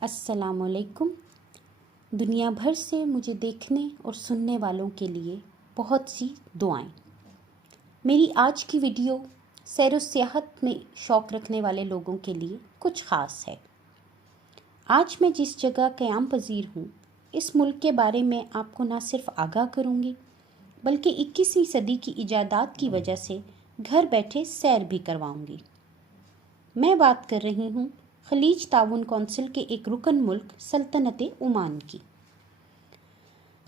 السلام علیکم. دنیا بھر سے مجھے دیکھنے اور سننے والوں کے لیے بہت سی دعائیں. میری آج کی ویڈیو سیر و سیاحت میں شوق رکھنے والے لوگوں کے لیے کچھ خاص ہے. آج میں جس جگہ قیام پذیر ہوں اس ملک کے بارے میں آپ کو نہ صرف آگاہ کروں گی بلکہ 21ویں صدی کی ایجادات کی وجہ سے گھر بیٹھے سیر بھی کرواؤں گی. میں بات کر رہی ہوں خلیج تعاون کونسل کے ایک رکن ملک سلطنت عمان کی.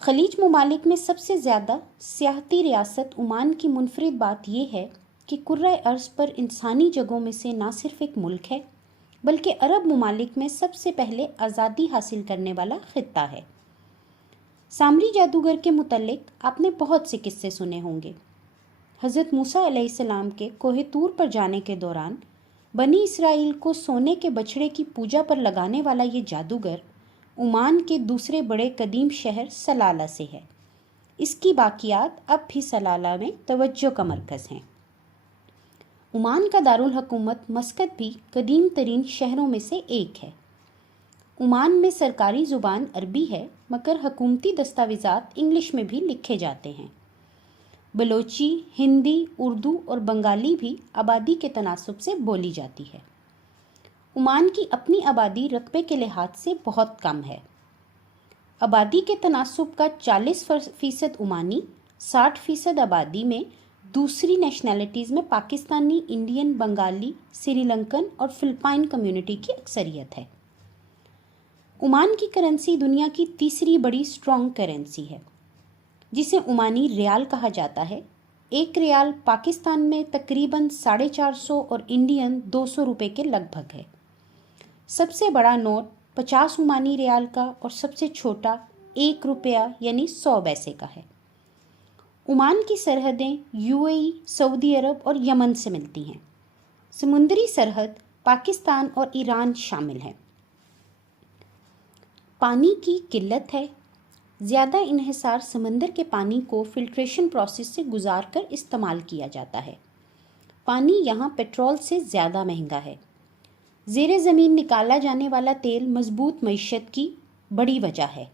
خلیج ممالک میں سب سے زیادہ سیاحتی ریاست عمان کی منفرد بات یہ ہے کہ کرۂ ارض پر انسانی جگہوں میں سے نہ صرف ایک ملک ہے بلکہ عرب ممالک میں سب سے پہلے آزادی حاصل کرنے والا خطہ ہے. سامری جادوگر کے متعلق آپ نے بہت سے قصے سنے ہوں گے. حضرت موسیٰ علیہ السلام کے کوہ طور پر جانے کے دوران بنی اسرائیل کو سونے کے بچھڑے کی پوجا پر لگانے والا یہ جادوگر عمان کے دوسرے بڑے قدیم شہر سلالہ سے ہے. اس کی باقیات اب بھی سلالہ میں توجہ کا مرکز ہیں. عمان کا دارالحکومت مسقط بھی قدیم ترین شہروں میں سے ایک ہے. عمان میں سرکاری زبان عربی ہے مگر حکومتی دستاویزات انگلش میں بھی لکھے جاتے ہیں. بلوچی، ہندی، اردو اور بنگالی بھی آبادی کے تناسب سے بولی جاتی ہے. عمان کی اپنی آبادی رقبے کے لحاظ سے بہت کم ہے. آبادی کے تناسب کا 40% عمانی، 60% آبادی میں دوسری نیشنلٹیز میں پاکستانی، انڈین، بنگالی، سری لنکن اور فلپائن کمیونٹی کی اکثریت ہے. عمان کی کرنسی دنیا کی تیسری بڑی اسٹرانگ کرنسی ہے جسے عمانی ریال کہا جاتا ہے. ایک ریال پاکستان میں تقریباً 450 اور انڈین 200 روپے کے لگ بھگ ہے. سب سے بڑا نوٹ 50 عمانی ریال کا اور سب سے چھوٹا 1 روپیہ یعنی 100 پیسے کا ہے. عمان کی سرحدیں UAE، سعودی عرب اور یمن سے ملتی ہیں. سمندری سرحد پاکستان اور ایران شامل ہیں. پانی کی قلت ہے. زیادہ انحصار سمندر کے پانی کو فلٹریشن پروسیس سے گزار کر استعمال کیا جاتا ہے. پانی یہاں پیٹرول سے زیادہ مہنگا ہے. زیر زمین نکالا جانے والا تیل مضبوط معیشت کی بڑی وجہ ہے.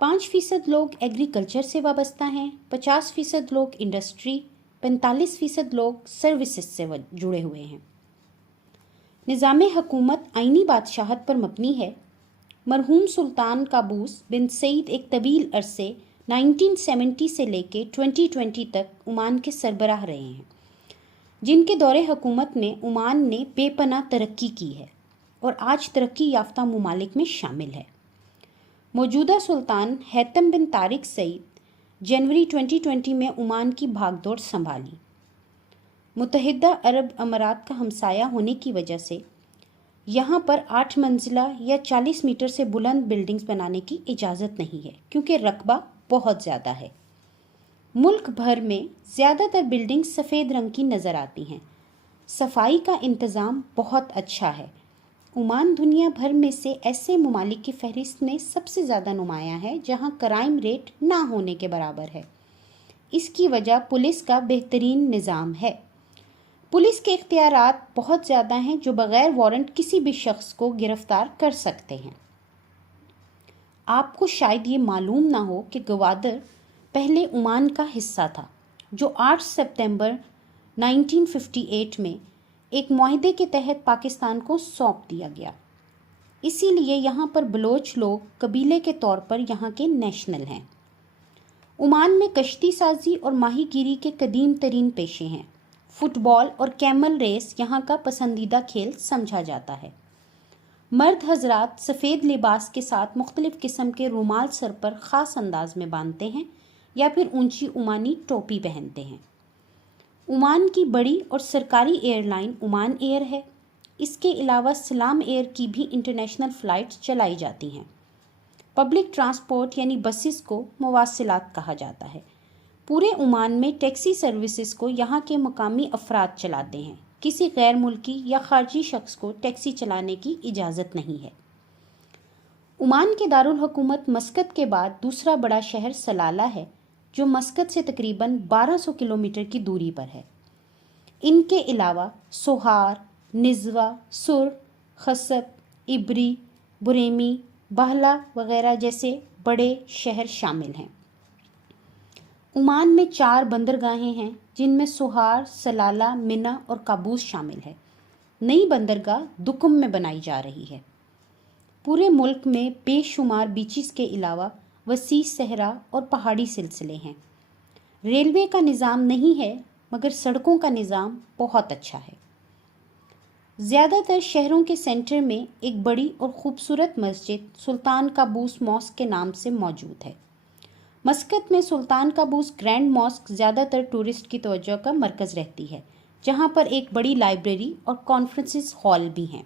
5% لوگ ایگریکلچر سے وابستہ ہیں، 50% لوگ انڈسٹری، 45% لوگ سروسز سے جڑے ہوئے ہیں. نظام حکومت آئینی بادشاہت پر مبنی ہے. مرحوم سلطان قابوس بن سعید ایک طویل عرصے 1970 سے لے کے 2020 تک عمان کے سربراہ رہے ہیں جن کے دور حکومت میں عمان نے بے پناہ ترقی کی ہے اور آج ترقی یافتہ ممالک میں شامل ہے. موجودہ سلطان حیثم بن طارق سعید جنوری 2020 میں عمان کی بھاگ دوڑ سنبھالی. متحدہ عرب امارات کا ہمسایہ ہونے کی وجہ سے یہاں پر 8 منزلہ یا 40 میٹر سے بلند بلڈنگز بنانے کی اجازت نہیں ہے کیونکہ رقبہ بہت زیادہ ہے. ملک بھر میں زیادہ تر بلڈنگ سفید رنگ کی نظر آتی ہیں. صفائی کا انتظام بہت اچھا ہے. عمان دنیا بھر میں سے ایسے ممالک کی فہرست میں سب سے زیادہ نمایاں ہے جہاں کرائم ریٹ نہ ہونے کے برابر ہے. اس کی وجہ پولیس کا بہترین نظام ہے. پولیس کے اختیارات بہت زیادہ ہیں جو بغیر وارنٹ کسی بھی شخص کو گرفتار کر سکتے ہیں. آپ کو شاید یہ معلوم نہ ہو کہ گوادر پہلے عمان کا حصہ تھا جو 8 ستمبر 1958 میں ایک معاہدے کے تحت پاکستان کو سونپ دیا گیا. اسی لیے یہاں پر بلوچ لوگ قبیلے کے طور پر یہاں کے نیشنل ہیں. عمان میں کشتی سازی اور ماہی گیری کے قدیم ترین پیشے ہیں. فٹ بال اور کیمل ریس یہاں کا پسندیدہ کھیل سمجھا جاتا ہے. مرد حضرات سفید لباس کے ساتھ مختلف قسم کے رومال سر پر خاص انداز میں باندھتے ہیں یا پھر اونچی عمانی ٹوپی پہنتے ہیں. عمان کی بڑی اور سرکاری ایئر لائن عمان ایئر ہے. اس کے علاوہ سلام ایئر کی بھی انٹرنیشنل فلائٹس چلائی جاتی ہیں. پبلک ٹرانسپورٹ یعنی بسز کو مواصلات کہا جاتا ہے. پورے عمان میں ٹیکسی سروسز کو یہاں کے مقامی افراد چلاتے ہیں. کسی غیر ملکی یا خارجی شخص کو ٹیکسی چلانے کی اجازت نہیں ہے. عمان کے دارالحکومت مسقط کے بعد دوسرا بڑا شہر سلالہ ہے جو مسقط سے تقریباً 1200 کلومیٹر کی دوری پر ہے۔ ان کے علاوہ سوہار، نزوا، سر، خصب، عبری، بریمی، بہلا وغیرہ جیسے بڑے شہر شامل ہیں۔ عمان میں 4 بندرگاہیں ہیں جن میں سوہار، سلالہ، منا اور قابوس شامل ہے۔ نئی بندرگاہ دکم میں بنائی جا رہی ہے۔ پورے ملک میں بے شمار بیچز کے علاوہ وسیع صحرا اور پہاڑی سلسلے ہیں۔ ریلوے کا نظام نہیں ہے مگر سڑکوں کا نظام بہت اچھا ہے۔ زیادہ تر شہروں کے سینٹر میں ایک بڑی اور خوبصورت مسجد سلطان قابوس ماسک کے نام سے موجود ہے۔ مسقط میں سلطان قابوس گرینڈ ماسک زیادہ تر ٹورسٹ کی توجہ کا مرکز رہتی ہے، جہاں پر ایک بڑی لائبریری اور کانفرنسز ہال بھی ہیں۔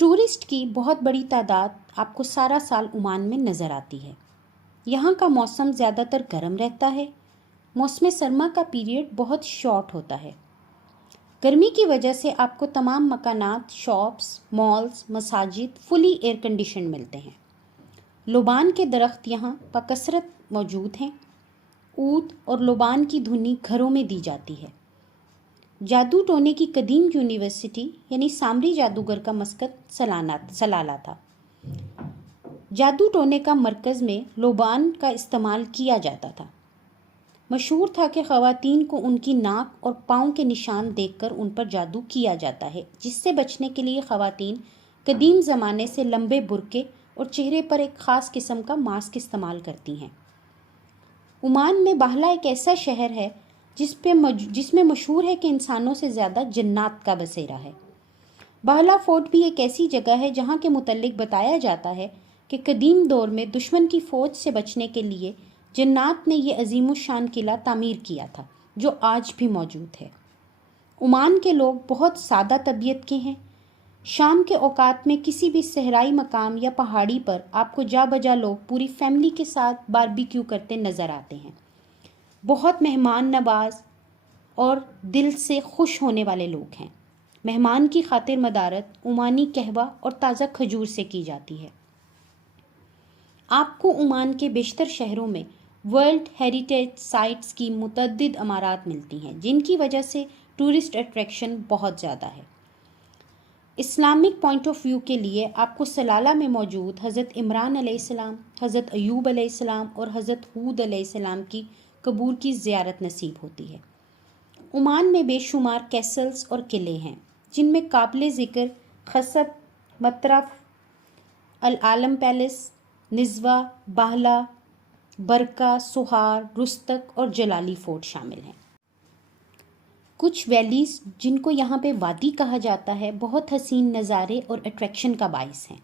ٹورسٹ کی بہت بڑی تعداد آپ کو سارا سال عمان میں نظر آتی ہے۔ یہاں کا موسم زیادہ تر گرم رہتا ہے۔ موسم سرما کا پیریڈ بہت شارٹ ہوتا ہے۔ گرمی کی وجہ سے آپ کو تمام مکانات، شاپس، مالز، مساجد فلی ایئر کنڈیشن ملتے ہیں۔ لوبان کے درخت یہاں بکثرت موجود ہیں۔ عود اور لوبان کی دھنی گھروں میں دی جاتی ہے۔ جادو ٹونے کی قدیم یونیورسٹی یعنی سامری جادوگر کا مسقط سلالہ تھا۔ جادو ٹونے کا مرکز میں لوبان کا استعمال کیا جاتا تھا۔ مشہور تھا کہ خواتین کو ان کی ناک اور پاؤں کے نشان دیکھ کر ان پر جادو کیا جاتا ہے، جس سے بچنے کے لیے خواتین قدیم زمانے سے لمبے برقعے اور چہرے پر ایک خاص قسم کا ماسک استعمال کرتی ہیں۔ عمان میں بہلا ایک ایسا شہر ہے جس میں مشہور ہے کہ انسانوں سے زیادہ جنات کا بسیرا ہے۔ بہلا فورٹ بھی ایک ایسی جگہ ہے جہاں کے متعلق بتایا جاتا ہے کہ قدیم دور میں دشمن کی فوج سے بچنے کے لیے جنات نے یہ عظیم الشان قلعہ تعمیر کیا تھا، جو آج بھی موجود ہے۔ عمان کے لوگ بہت سادہ طبیعت کے ہیں۔ شام کے اوقات میں کسی بھی صحرائی مقام یا پہاڑی پر آپ کو جا بجا لوگ پوری فیملی کے ساتھ باربیکیو کرتے نظر آتے ہیں۔ بہت مہمان نواز اور دل سے خوش ہونے والے لوگ ہیں۔ مہمان کی خاطر مدارت عمانی قہوہ اور تازہ کھجور سے کی جاتی ہے۔ آپ کو عمان کے بیشتر شہروں میں ورلڈ ہیریٹیج سائٹس کی متعدد عمارات ملتی ہیں، جن کی وجہ سے ٹورسٹ اٹریکشن بہت زیادہ ہے۔ اسلامک پوائنٹ آف ویو کے لیے آپ کو سلالہ میں موجود حضرت عمران علیہ السلام، حضرت ایوب علیہ السلام اور حضرت ہود علیہ السلام کی قبور کی زیارت نصیب ہوتی ہے۔ عمان میں بے شمار کیسلز اور قلعے ہیں، جن میں قابل ذکر خصب، مطرف، العالم پیلس، نزوا، بہلا، برکہ، سوہار، رستق اور جلالی فورٹ شامل ہیں۔ کچھ ویلیز جن کو یہاں پہ وادی کہا جاتا ہے بہت حسین نظارے اور اٹریکشن کا باعث ہیں،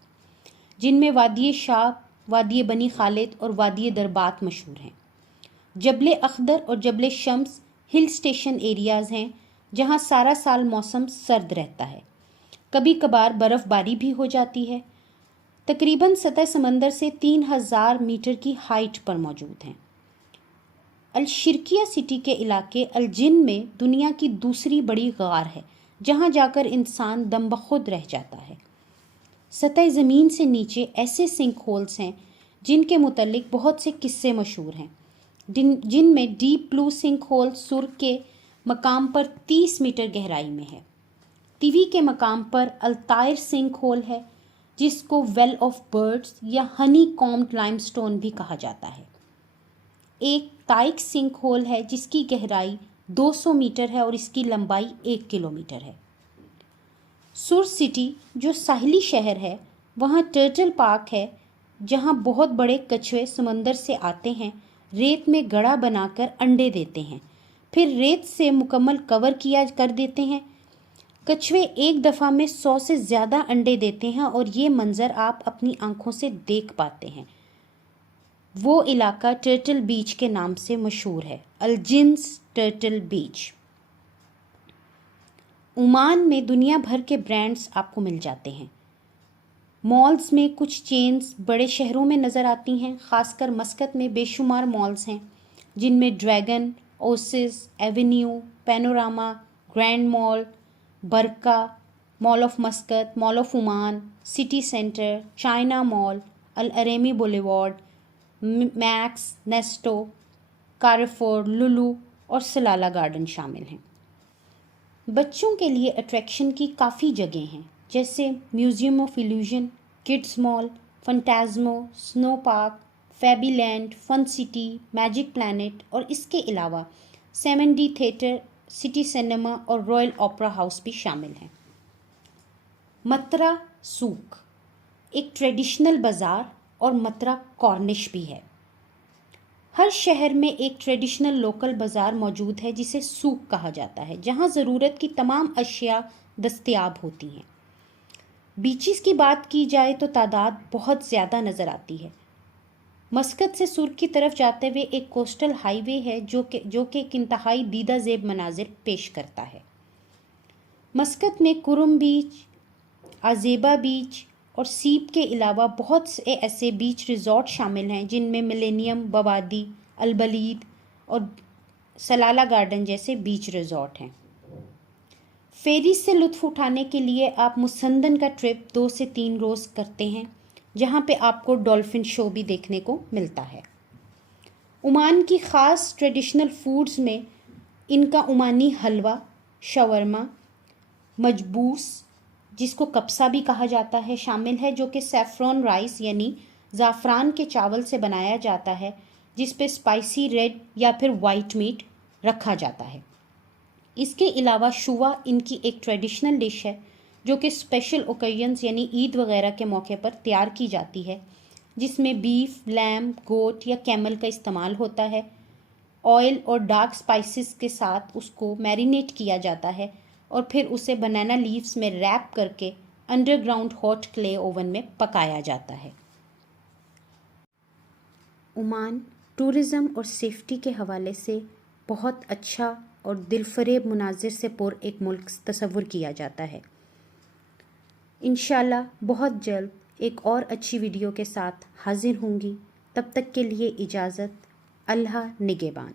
جن میں وادی شاب، وادی بنی خالد اور وادی دربات مشہور ہیں۔ جبل اخدر اور جبل شمس ہل سٹیشن ایریاز ہیں جہاں سارا سال موسم سرد رہتا ہے، کبھی کبھار برف باری بھی ہو جاتی ہے۔ تقریباً سطح سمندر سے 3000 میٹر کی ہائٹ پر موجود ہیں۔ الشرقیہ سٹی کے علاقے الجن میں دنیا کی دوسری بڑی غار ہے، جہاں جا کر انسان دم بخود رہ جاتا ہے۔ سطح زمین سے نیچے ایسے سنک ہولز ہیں جن کے متعلق بہت سے قصے مشہور ہیں، جن میں ڈیپ بلو سنک ہول سر کے مقام پر 30 میٹر گہرائی میں ہے۔ تیوی کے مقام پر الطائر سنک ہول ہے، جس کو ویل آف برڈز یا ہنی کومڈ لائم سٹون بھی کہا جاتا ہے۔ ایک تائک سنک ہول ہے جس کی گہرائی 200 میٹر ہے اور اس کی لمبائی 1 کلومیٹر ہے۔ سر سٹی جو ساحلی شہر ہے، وہاں ٹرٹل پارک ہے جہاں بہت بڑے کچھوے سمندر سے آتے ہیں، ریت میں گڑھا بنا کر انڈے دیتے ہیں، پھر ریت سے مکمل کور کیا کر دیتے ہیں۔ کچھوے ایک دفعہ میں 100 سے زیادہ انڈے دیتے ہیں اور یہ منظر آپ اپنی آنکھوں سے دیکھ پاتے ہیں۔ وہ علاقہ ٹرٹل بیچ کے نام سے مشہور ہے، الجنس ٹرٹل بیچ۔ عمان میں دنیا بھر کے برانڈز آپ کو مل جاتے ہیں۔ مالز میں کچھ چینز بڑے شہروں میں نظر آتی ہیں، خاص کر مسقط میں بے شمار مالز ہیں، جن میں Dragon, Oasis, Avenue, Panorama, Grand Mall, Barka, Mall of Muscat, Mall of Oman, City Centre, China Mall, Al Araimi Boulevard, Max, Nesto, Carrefour, Lulu اور سلالہ گارڈن شامل ہیں۔ بچوں کے لیے اٹریکشن کی کافی جگہیں ہیں، جیسے میوزیم آف ایلیوژن، کڈز مال، فنٹازمو، سنو پارک، فیبی لینڈ، فن سٹی، میجک پلانٹ، اور اس کے علاوہ 7D تھیٹر، سٹی سینما اور رائل اوپرا ہاؤس بھی شامل ہیں۔ مترا سوق ایک ٹریڈیشنل بازار اور مترا کارنش بھی ہے۔ ہر شہر میں ایک ٹریڈیشنل لوکل بازار موجود ہے جسے سوق کہا جاتا ہے، جہاں ضرورت کی تمام اشیاء دستیاب ہوتی ہیں۔ بیچز کی بات کی جائے تو تعداد بہت زیادہ نظر آتی ہے۔ مسقط سے سرخ کی طرف جاتے ہوئے ایک کوسٹل ہائی وے ہے جو کہ ایک انتہائی دیدہ زیب مناظر پیش کرتا ہے۔ مسقط میں کرم بیچ، عزیبا بیچ اور سیپ کے علاوہ بہت سے ایسے بیچ ریزورٹ شامل ہیں جن میں ملینیم، بوادی، البلید اور سلالہ گارڈن جیسے بیچ ریزورٹ ہیں۔ فیری سے لطف اٹھانے کے لیے آپ مسندن کا ٹرپ 2 سے 3 روز کرتے ہیں، جہاں پہ آپ کو ڈولفن شو بھی دیکھنے کو ملتا ہے۔ عمان کی خاص ٹریڈیشنل فوڈز میں ان کا عمانی حلوہ، شاورما، مجبوس جس کو کبسا بھی کہا جاتا ہے شامل ہے، جو کہ سیفرون رائس یعنی زعفران کے چاول سے بنایا جاتا ہے، جس پہ اسپائسی ریڈ یا پھر وائٹ میٹ رکھا جاتا ہے۔ اس کے علاوہ شوا ان کی ایک ٹریڈیشنل ڈش ہے جو کہ اسپیشل اوکیزنز یعنی عید وغیرہ کے موقع پر تیار کی جاتی ہے، جس میں بیف، لیمب، گوٹ یا کیمل کا استعمال ہوتا ہے۔ آئل اور ڈارک اسپائسز کے ساتھ اس کو میرینیٹ کیا جاتا ہے اور پھر اسے بنانا لیوز میں ریپ کر کے underground hot clay oven میں پکایا جاتا ہے۔ عمان ٹورزم اور سیفٹی کے حوالے سے بہت اچھا اور دل فریب مناظر سے پر ایک ملک تصور کیا جاتا ہے۔ انشاءاللہ بہت جلد ایک اور اچھی ویڈیو کے ساتھ حاضر ہوں گی، تب تک کے لیے اجازت، اللہ نگہبان۔